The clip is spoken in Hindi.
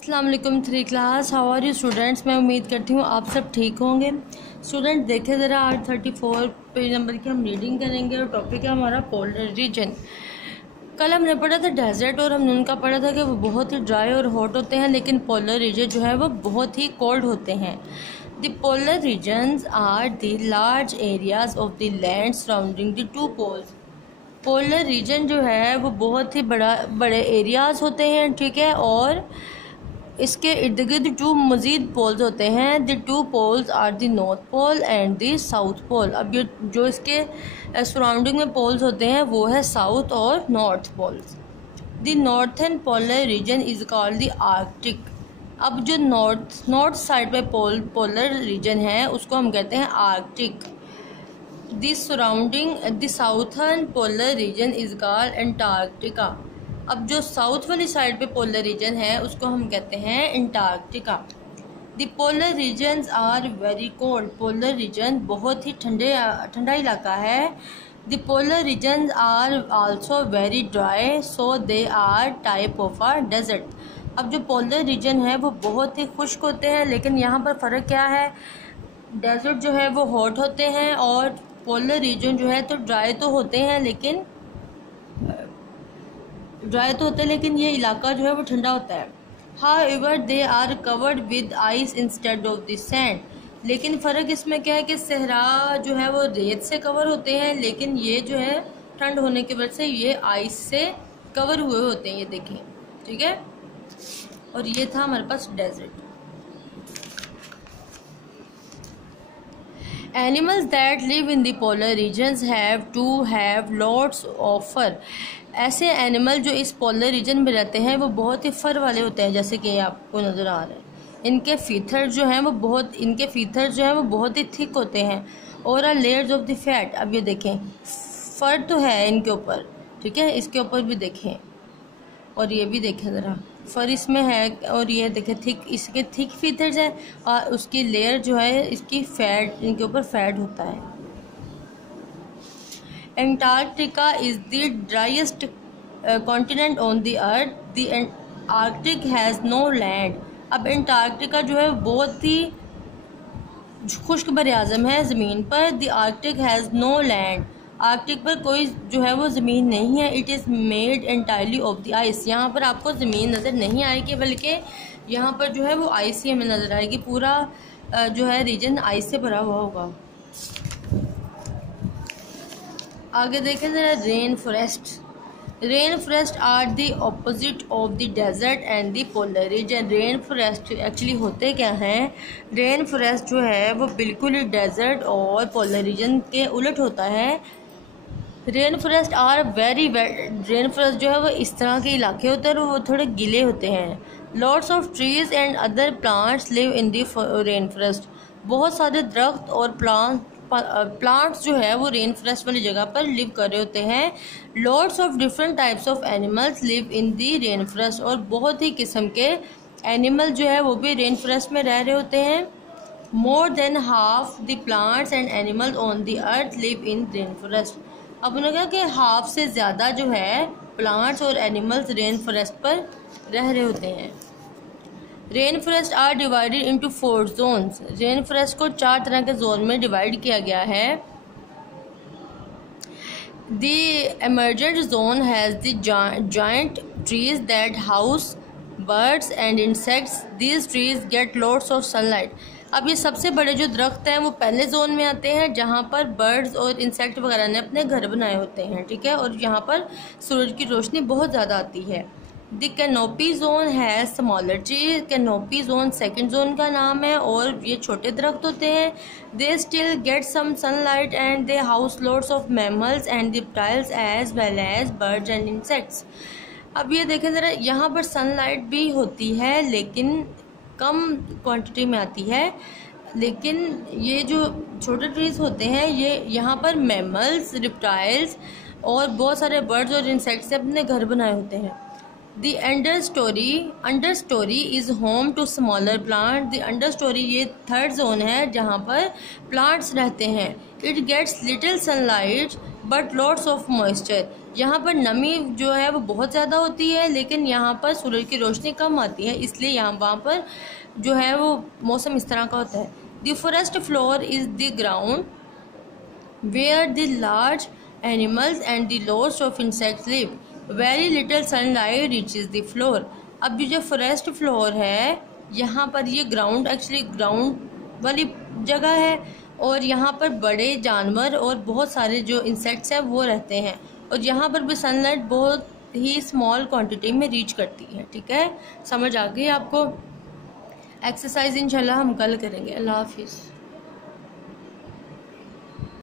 अस्सलाम वालेकुम 3 class. How are you students. मैं उम्मीद करती हूँ आप सब ठीक होंगे। स्टूडेंट देखें ज़रा, आज 34 पेज नंबर की हम रीडिंग करेंगे और टॉपिक है हमारा पोलर रीजन। कल हमने पढ़ा था डेजर्ट और हमने उनका पढ़ा था कि वो बहुत ही ड्राई और हॉट होते हैं, लेकिन पोलर रीजन जो है वो बहुत ही कोल्ड होते हैं। The polar regions are the large areas of the land surrounding the two poles. Polar region जो है वो बहुत ही बड़े एरियाज होते हैं, ठीक है, और इसके इर्द गिर्द टू मज़ीद पोल्स होते हैं। The two poles are the north pole and the south pole. अब ये जो इसके सराउंडिंग में पोल्स होते हैं वो है साउथ और north poles. The northern polar region is called the Arctic. अब जो नॉर्थ साइड पे पोलर रीजन है उसको हम कहते हैं Arctic. The southern polar region is called Antarctica. अब जो साउथ वाली साइड पे पोलर रीजन है उसको हम कहते हैं Antarctica. The polar regions are very cold. Polar region बहुत ही ठंडा इलाका है। The polar regions are also very dry, so they are type of a desert. अब जो पोलर रीजन है वो बहुत ही खुश्क होते हैं, लेकिन यहाँ पर फ़र्क क्या है, डेजर्ट जो है वो हॉट होते हैं और पोलर रीजन जो है तो ड्राई तो होते हैं, लेकिन ये इलाका जो है वो ठंडा होता है। However, they are covered with ice instead of the sand. लेकिन फ़र्क इसमें क्या है कि सहरा जो है वो रेत से कवर होते हैं, लेकिन ये जो है ठंड होने की वजह से ये आइस से कवर हुए होते हैं, ये देखें, ठीक है। और ये था हमारे पास desert. Animals that live in the polar regions have to have lots of fur. ऐसे एनिमल जो इस पोलर रीजन में रहते हैं वो बहुत ही फर वाले होते हैं, जैसे कि आपको नज़र आ रहा है। इनके फीथर जो हैं वो बहुत ही थिक होते हैं और are layers of the fat. अब ये देखें, फर तो है इनके ऊपर, ठीक है, इसके ऊपर भी देखें और ये भी देखें ज़रा, फर इसमें है और ये देखें थिक, इसके थिक फीचर्स है और उसकी लेयर जो है इसकी फैट, इनके ऊपर फैट होता है। Antarctica is the driest continent on the earth. The Arctic has no land. अब एंटार्क्टिका जो है बहुत ही खुश्क बरआज़म है ज़मीन पर। The Arctic has no land. Arctic पर कोई जो है वो ज़मीन नहीं है। It is made entirely of the ice. यहाँ पर आपको ज़मीन नज़र नहीं आएगी, बल्कि यहाँ पर जो है वो आइस ही हमें नज़र आएगी। पूरा जो है रीजन आइस से भरा हुआ होगा। आगे देखें ज़रा, rain forest are the opposite of the desert and the polar region. Rain forest actually होते क्या हैं, रेन फॉरेस्ट जो है वो बिल्कुल ही डेजर्ट और पोलर रीजन के उलट होता है। रेन फॉरेस्ट जो है वो इस तरह के इलाके होते हैं और वो थोड़े गीले होते हैं। Lots of trees and other plants live in the rain forest. बहुत सारे दरख्त और प्लांट्स जो है वो रेन फॉरेस्ट वाली जगह पर लिव कर रहे होते हैं। Lots of different types of animals live in the rain forest. और बहुत ही किस्म के एनिमल जो है वो भी रेन फॉरेस्ट में रह रहे होते हैं। More than half the plants and animals on the earth live in rain forest. अब उन्होंने कहा कि हाफ से ज़्यादा जो है प्लांट्स और एनिमल्स रेन फॉरेस्ट पर रह रहे होते हैं। Rain forest are divided into 4 zones. Rain forest को 4 तरह के जोन में डिवाइड किया गया है। The emergent zone has the giant trees that house birds and insects. These trees get lots of sunlight. अब ये सबसे बड़े जो दरख्त हैं वो पहले जोन में आते हैं, जहाँ पर बर्ड्स और इंसेक्ट वगैरह ने अपने घर बनाए होते हैं, ठीक है, और यहाँ पर सूरज की रोशनी बहुत ज़्यादा आती है। द कैनोपी जोन है smaller tree. Canopy zone second zone का नाम है और ये छोटे दरख्त होते हैं। They still get some sunlight and they house lots of mammals and reptiles as well as birds and insects. अब ये देखें ज़रा, यहाँ पर सनलाइट भी होती है लेकिन कम क्वांटिटी में आती है, लेकिन ये जो छोटे ट्रीज होते हैं ये यहाँ पर मैमल्स, रिप्टाइल्स और बहुत सारे बर्ड्स और इंसेक्ट्स से अपने घर बनाए होते हैं। The understory is home to smaller plant. The understory ये थर्ड जोन है जहाँ पर प्लांट्स रहते हैं। It gets little sunlight but lots of moisture. यहाँ पर नमी जो है वो बहुत ज़्यादा होती है, लेकिन यहाँ पर सूरज की रोशनी कम आती है, इसलिए यहाँ वहाँ पर जो है वो मौसम इस तरह का होता है। The forest floor is the ground where the large animals and the lots of insects live. Very little sunlight reaches the floor. अब ये जो फॉरेस्ट फ्लोर है, यहाँ पर ये ग्राउंड एक्चुअली ग्राउंड वाली जगह है, और यहाँ पर बड़े जानवर और बहुत सारे जो इंसेक्ट्स हैं वो रहते हैं, और यहाँ पर भी सनलाइट बहुत ही स्मॉल क्वांटिटी में रीच करती है। ठीक है, समझ आ गई आपको। एक्सरसाइज इंशाल्लाह हम कल करेंगे। अल्लाह हाफिज़।